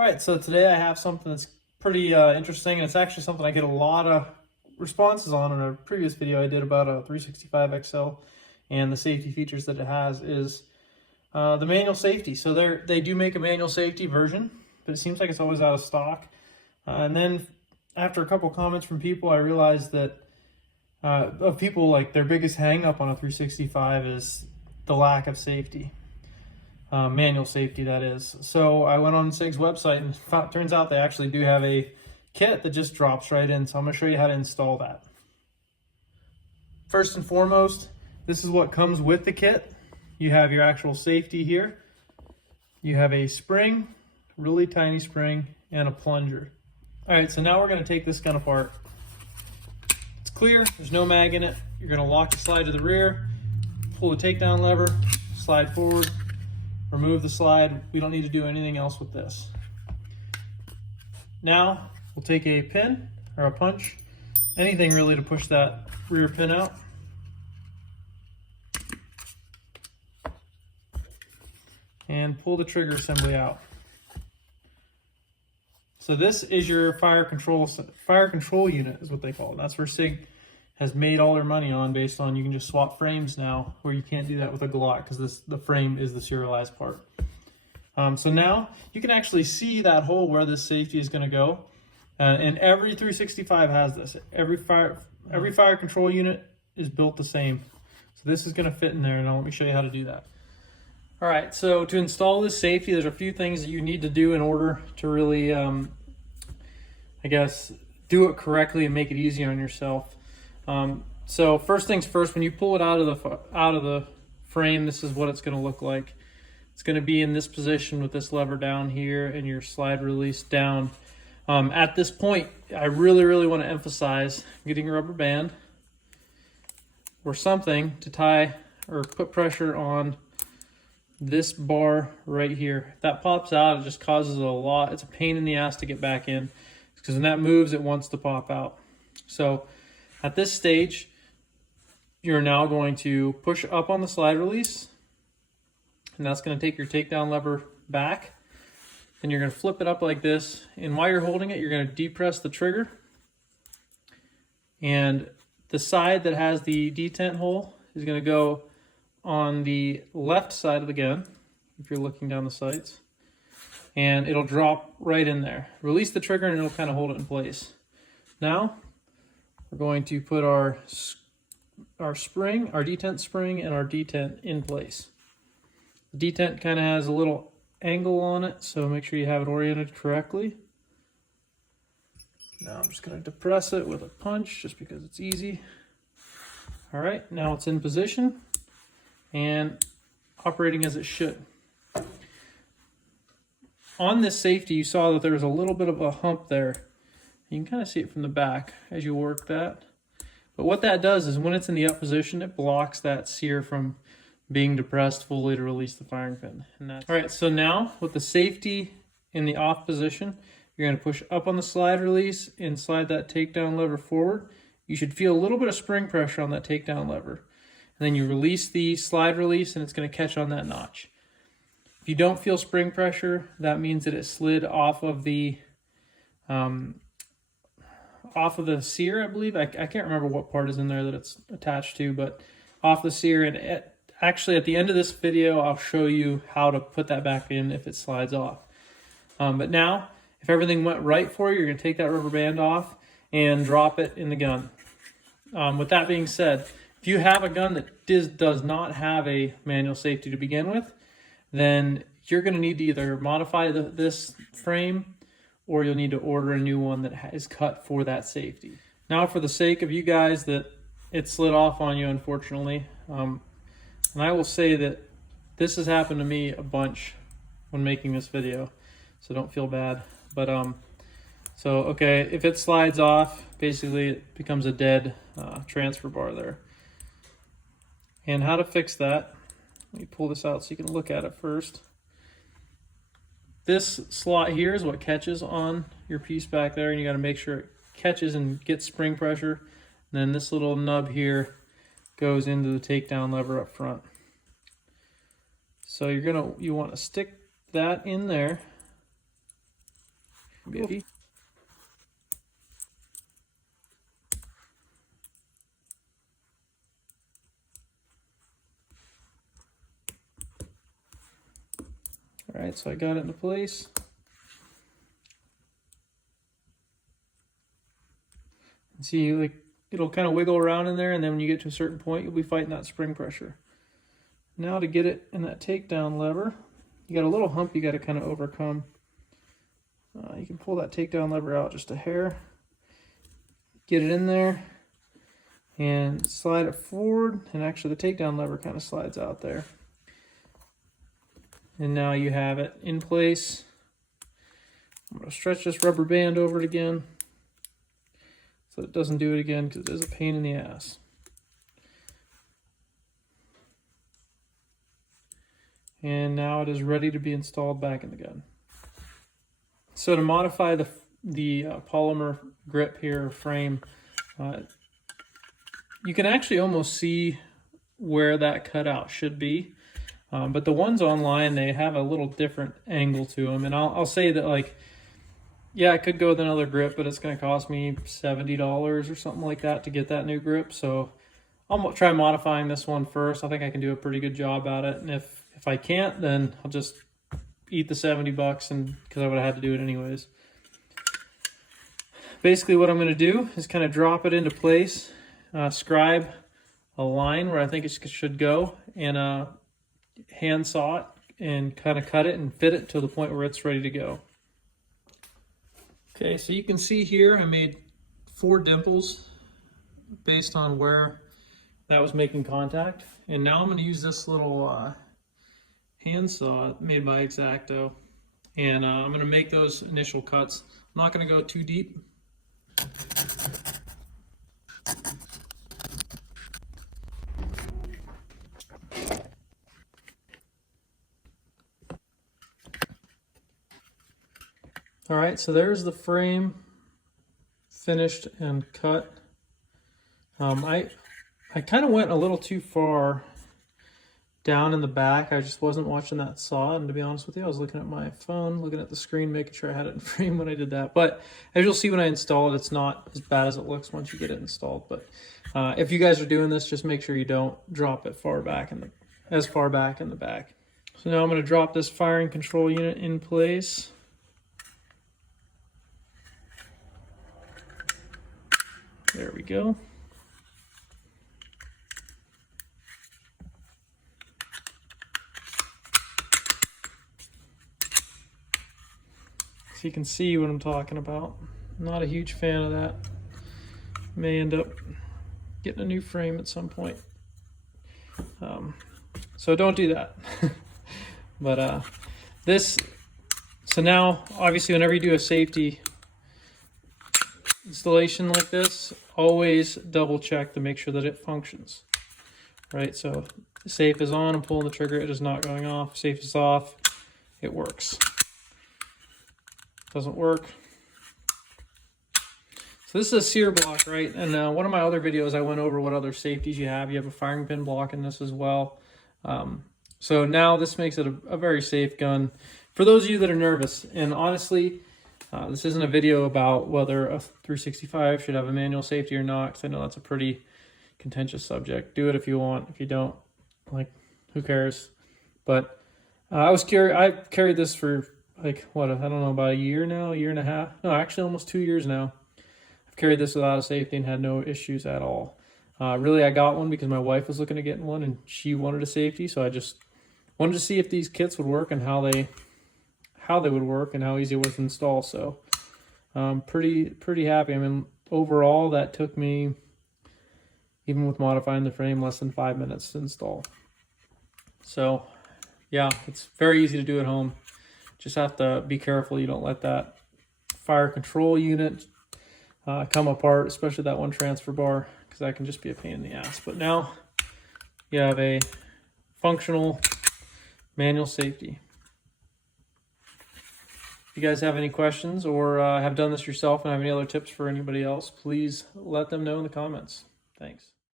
All right, so today I have something that's pretty interesting, and it's actually something I get a lot of responses on in a previous video I did about a 365 XL and the safety features that it has is the manual safety. So they do make a manual safety version, but it seems like it's always out of stock. And then after a couple comments from people, I realized that of people, like, their biggest hang up on a 365 is the lack of safety. Manual safety, that is. So I went on SIG's website and turns out they actually do have a kit that just drops right in. So I'm going to show you how to install that. First and foremost, this is what comes with the kit. You have your actual safety here. You have a spring, really tiny spring, and a plunger. All right, so now we're going to take this gun apart. It's clear, there's no mag in it. You're going to lock the slide to the rear, pull the takedown lever, slide forward, remove the slide. We don't need to do anything else with this. Now we'll take a pin or a punch, anything really to push that rear pin out. And pull the trigger assembly out. So this is your fire control unit is what they call it. That's where SIG has made all their money on, based on you can just swap frames now, where you can't do that with a Glock because the frame is the serialized part. So now you can actually see that hole where this safety is going to go, and every 365 has this. Every fire control unit is built the same. So this is going to fit in there. Now let me show you how to do that. All right, so to install this safety, there's a few things that you need to do in order to really, I guess, do it correctly and make it easy on yourself. So first things first, when you pull it out of the frame, this is what it's going to look like. It's going to be in this position with this lever down here and your slide release down. At this point, I really want to emphasize getting a rubber band or something to tie or put pressure on this bar right here. If that pops out, it just causes it's a pain in the ass to get back in, because when that moves, it wants to pop out. So at this stage, you're now going to push up on the slide release, and that's going to take your takedown lever back. And you're going to flip it up like this, and while you're holding it, you're going to depress the trigger. And the side that has the detent hole is going to go on the left side of the gun, if you're looking down the sights, and it'll drop right in there. Release the trigger and it'll kind of hold it in place. Now we're going to put our spring, our detent spring, and our detent in place. The detent kind of has a little angle on it, so make sure you have it oriented correctly. Now I'm just going to depress it with a punch just because it's easy. All right, now it's in position and operating as it should. On this safety, you saw that there was a little bit of a hump there. You can kind of see it from the back as you work that. But what that does is when it's in the up position, it blocks that sear from being depressed fully to release the firing pin. All right, so now with the safety in the off position, you're going to push up on the slide release and slide that takedown lever forward. You should feel a little bit of spring pressure on that takedown lever. And then you release the slide release and it's going to catch on that notch. If you don't feel spring pressure, that means that it slid off of the sear, I believe. I can't remember what part is in there that it's attached to, but off the sear. And actually at the end of this video, I'll show you how to put that back in if it slides off. But now, if everything went right for you, you're going to take that rubber band off and drop it in the gun. With that being said, if you have a gun that does not have a manual safety to begin with, then you're going to need to either modify this frame, or you'll need to order a new one that is cut for that safety. Now, for the sake of you guys that it slid off on you, unfortunately, and I will say that this has happened to me a bunch when making this video, so don't feel bad. But so okay, if it slides off, basically it becomes a dead transfer bar there. And how to fix that, let me pull this out so you can look at it first. This slot here is what catches on your piece back there, and you got to make sure it catches and gets spring pressure. And then this little nub here goes into the takedown lever up front. So you want to stick that in there Maybe. All right, so I got it into place. See, like, it'll kind of wiggle around in there, and then when you get to a certain point, you'll be fighting that spring pressure. Now to get it in that takedown lever, you got a little hump you got to kind of overcome. You can pull that takedown lever out just a hair, get it in there, and slide it forward, and actually the takedown lever kind of slides out there. And now you have it in place. I'm going to stretch this rubber band over it again, so it doesn't do it again, because it is a pain in the ass. And now it is ready to be installed back in the gun. So to modify the polymer grip here, frame, you can actually almost see where that cutout should be. But the ones online, they have a little different angle to them. And I'll say that, like, yeah, I could go with another grip, but it's going to cost me $70 or something like that to get that new grip. So I'll try modifying this one first. I think I can do a pretty good job at it. And if I can't, then I'll just eat the $70, and because I would have had to do it anyways. Basically what I'm going to do is kind of drop it into place, scribe a line where I think it should go, and hand saw it and kind of cut it and fit it to the point where it's ready to go. Okay, so you can see here I made 4 dimples based on where that was making contact. And now I'm going to use this little hand saw made by X-Acto, and I'm going to make those initial cuts. I'm not going to go too deep. All right, so there's the frame finished and cut. I kind of went a little too far down in the back. I just wasn't watching that saw, and to be honest with you, I was looking at my phone, looking at the screen, making sure I had it in frame when I did that. But as you'll see when I install it, it's not as bad as it looks once you get it installed. But if you guys are doing this, just make sure you don't drop it as far back in the back. So now I'm going to drop this firing control unit in place. There we go. So you can see what I'm talking about. Not a huge fan of that. May end up getting a new frame at some point. So don't do that. But so now obviously whenever you do a safety installation like this, always double check to make sure that it functions. Right, so the safe is on, I'm pulling the trigger, it is not going off. Safe is off, it works. Doesn't work. So this is a sear block, right? And one of my other videos, I went over what other safeties you have. You have a firing pin block in this as well. So now this makes it a very safe gun. For those of you that are nervous, and honestly, this isn't a video about whether a 365 should have a manual safety or not, because I know that's a pretty contentious subject. Do it if you want. If you don't, like, who cares? But I carried this for, like, what, I don't know, about a year now, a year and a half. No, actually almost 2 years now. I've carried this without a safety and had no issues at all. Really, I got one because my wife was looking to get one and she wanted a safety, so I just wanted to see if these kits would work and how they would work and how easy it was to install. So pretty happy. I mean, overall that took me, even with modifying the frame, less than 5 minutes to install. So yeah, it's very easy to do at home. Just have to be careful you don't let that fire control unit come apart, especially that one transfer bar, because that can just be a pain in the ass. But now you have a functional manual safety. If you guys have any questions or have done this yourself and have any other tips for anybody else, please let them know in the comments. Thanks.